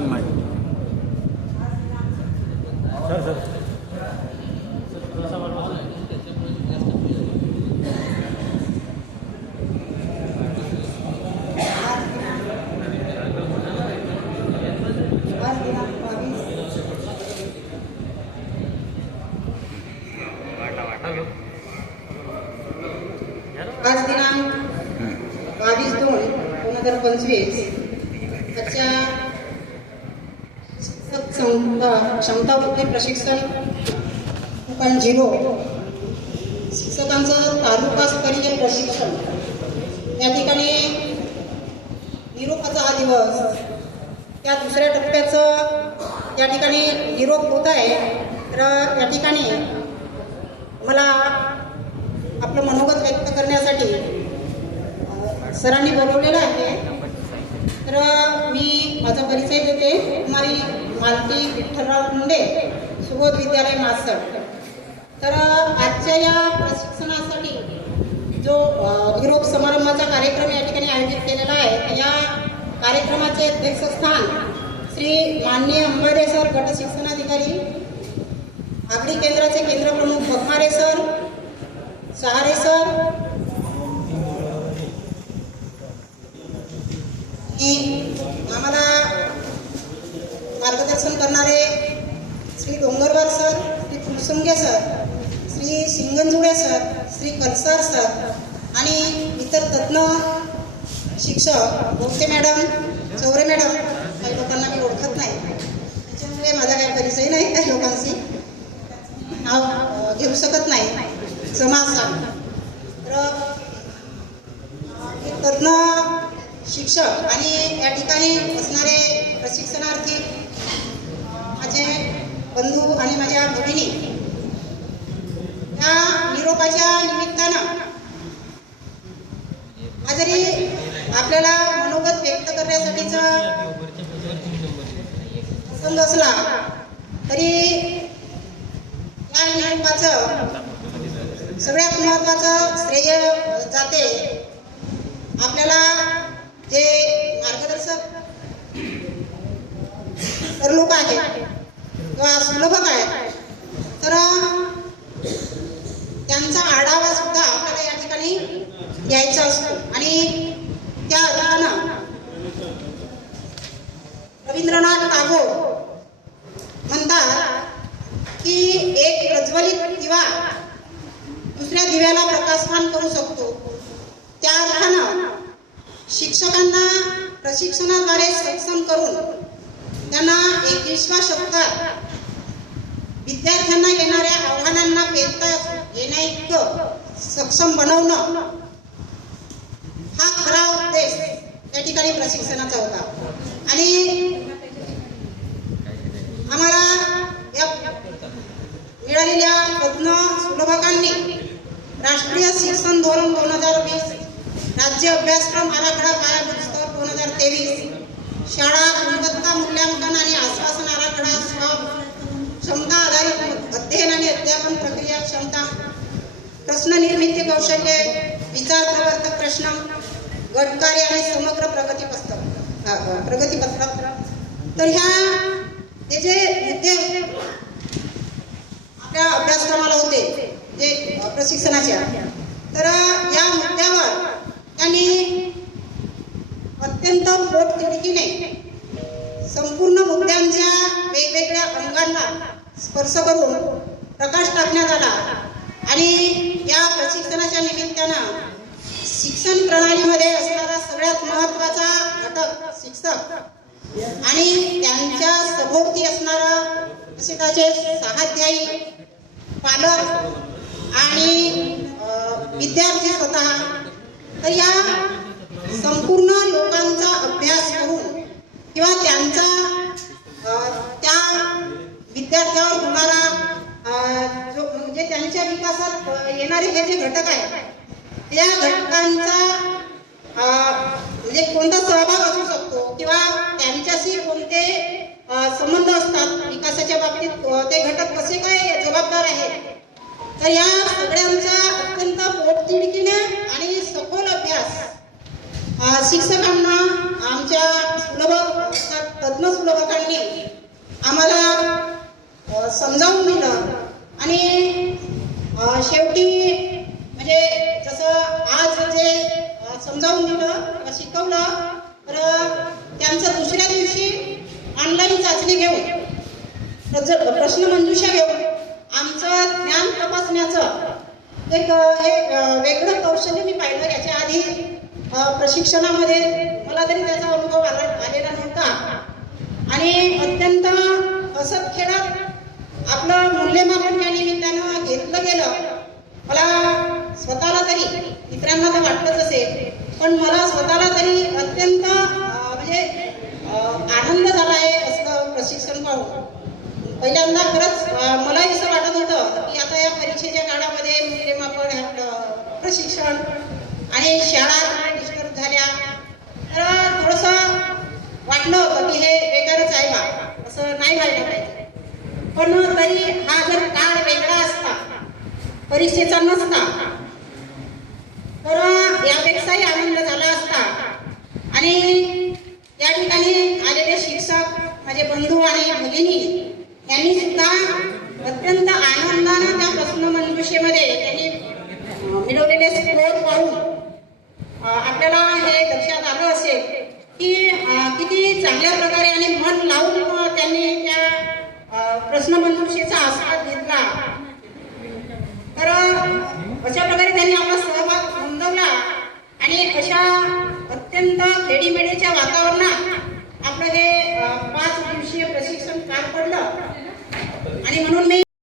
आज दिनांक 22/2/2025 आजच्या क्षमता वृद्धी प्रशिक्षण 2.0 शिक्षकांचं तालुकास्तरीय प्रशिक्षण या ठिकाणी निरोपाचा हा दिवस, त्या दुसऱ्या टप्प्याचं या ठिकाणी निरोप होत आहे. तर या ठिकाणी मला आपलं मनोगत व्यक्त करण्यासाठी सरांनी बोलवलेलं आहे. तर मी माझा परिचय देते. कुमारी मालती विठ्ठलराव मुंडे, सुबोध विद्यालय मासळ. तर आजच्या या प्रशिक्षणासाठी जो निरोप समारंभाचा कार्यक्रम या ठिकाणी आयोजित केलेला आहे, या कार्यक्रमाचे अध्यक्षस्थान श्री माननीय अंबाडे सर, गट शिक्षणाधिकारी, आगडी केंद्राचे केंद्रप्रमुख बखमारे सर, सहारे सर, आम्हाला मार्गदर्शन करणारे Shri Dongarwar sir, Shri Phulsunge sir, Shri Shinganjule sir, Shri Kalsar sir आणि इतर तज्ज्ञ शिक्षक, बोगटे मॅडम, चौरे मॅडम. काही लोकांना मी ओळखत नाही, त्याच्यामुळे माझा काही परिचय नाही, काही लोकांशी नाव घेऊ शकत नाही, समाज सांग. तर तज्ज्ञ शिक्षक आणि या ठिकाणी असणारे प्रशिक्षणार्थी, माझे बंधू आणि माझ्या भगिनी, या निरोपाच्या निमित्तानं हा जरी आपल्याला मनोगत व्यक्त करण्यासाठीचा प्रसंग असला तरी या निरोपाचं सगळ्यात महत्त्वाचं श्रेय जाते आपल्याला जे मार्गदर्शक सर लोक आहेत किंवा सुलभक आहेत. तर त्यांचा आढावा सुद्धा आपल्याला या ठिकाणी घ्यायचा असतो आणि त्या अर्थानं रवींद्रनाथ टागोर म्हणतात की एक प्रज्वलित दिवा दुसऱ्या दिव्याला प्रकाशमान करू शकतो. त्या अर्थानं शिक्षकांना प्रशिक्षणाद्वारे सक्षम करून त्यांना 21व्या शतकात विद्यार्थ्यांना येणाऱ्या आव्हानांना पेलता येण्याइतकं सक्षम बनवणं हा खरा उद्देश त्या ठिकाणी प्रशिक्षणाचा होता. आणि आम्हाला या मिळालेल्या तज्ज्ञ सुलभकांनी राष्ट्रीय शिक्षण धोरण 2020, राज्य अभ्यासक्रम आराखडा पायाभूत स्तर 2023, शाळा गुणवत्ता मूल्यांकन आणि आश्वासन आराखडा, क्षमता आधारित अध्ययन आणि अध्यापन प्रक्रिया क्षमता, प्रश्न निर्मिती कौशल्ये, विचार प्रवर्तक प्रश्न, गटकार्य आणि समग्र प्रगतीपत्रक. तर हे जे मुद्दे आपल्या अभ्यासक्रमाला होते जे प्रशिक्षणाच्या, तर या मुद्द्यावर त्यांनी अत्यंत पोटतिडकीने संपूर्ण मुद्द्यांच्या वेगवेगळ्या अंगांना स्पर्श करून प्रकाश टाकण्यात आला. आणि या प्रशिक्षणाच्या निमित्तानं शिक्षण प्रणालीमध्ये असणारा सगळ्यात महत्त्वाचा घटक शिक्षक आणि त्यांच्या सभोवती असणारा शिक्षकाचे सहाध्यायी, पालक आणि विद्यार्थी स्वतः, तर या संपूर्ण लोकांचा अभ्यास करून किंवा त्यांचा त्या विद्यार्थ्यावर होणारा जो म्हणजे त्यांच्या विकासात येणारे हे जे घटक आहेत त्या घटकांचा म्हणजे कोणता सहभाग असू शकतो किंवा त्यांच्याशी कोणते संबंध असतात विकासाच्या बाबतीत, ते घटक कसे काय जबाबदार आहेत. तर या सगळ्यांचा अत्यंत पोटतिडकीने आणि सखोल अभ्यास शिक्षकांना आमच्या तज्ज्ञ सुलभकांनी आम्हाला समजावून दिलं आणि शेवटी म्हणजे जसं आज जे समजावून दिलं शिकवलं तर त्यांचं दुसऱ्या दिवशी ऑनलाईन चाचणी घेऊन प्रश्नमंजुषा घेऊन आमचं ज्ञान तपासण्याचं एक हे वेगळं कौशल्य मी पाहिलं. याच्या आधी प्रशिक्षणामध्ये मला तरी त्याचा अनुभव आलेला नव्हता आणि अत्यंत हसत खेळत आपलं मूल्यमापन या निमित्तानं घेतलं गेलं. मला स्वतःला तरी, इतरांना तर वाटतंच असेल, पण मला स्वतःला तरी अत्यंत म्हणजे आनंद झाला आहे असं प्रशिक्षण पाहून. पहिल्यांदा खरंच मलाही असं वाटत होतं की आता या परीक्षेच्या काळामध्ये मूल्यमापन प्रशिक्षण आणि शाळा डिस्टर्ब झाल्या तर थोडंसं वाटलं होतं की हे बेकारच आहे बा, असं नाही व्हायला पाहिजे. पण तरी हा जर काळ वेगळा असता, परीक्षेचा नसता, तर यापेक्षाही आनंद झाला असता. आणि या ठिकाणी आलेले शिक्षक, माझे बंधू आणि भगिनी यांनी सुद्धा अत्यंत आनंदानं त्या प्रश्नमंजुषेमध्ये त्यांनी मिळवलेले स्कोर पाहून आपल्याला हे लक्षात आलं असेल की किती चांगल्या प्रकारे आणि मन लावून त्यांनी त्या प्रश्नमंजुषेचा आस्वाद घेतला. तर अशा प्रकारे त्यांनी आपला सहभाग नोंदवला आणि अशा अत्यंत खेडीमेडीच्या वातावरणात आपलं हे 5 दिवसीय प्रशिक्षण पार पडलं. आणि म्हणून मी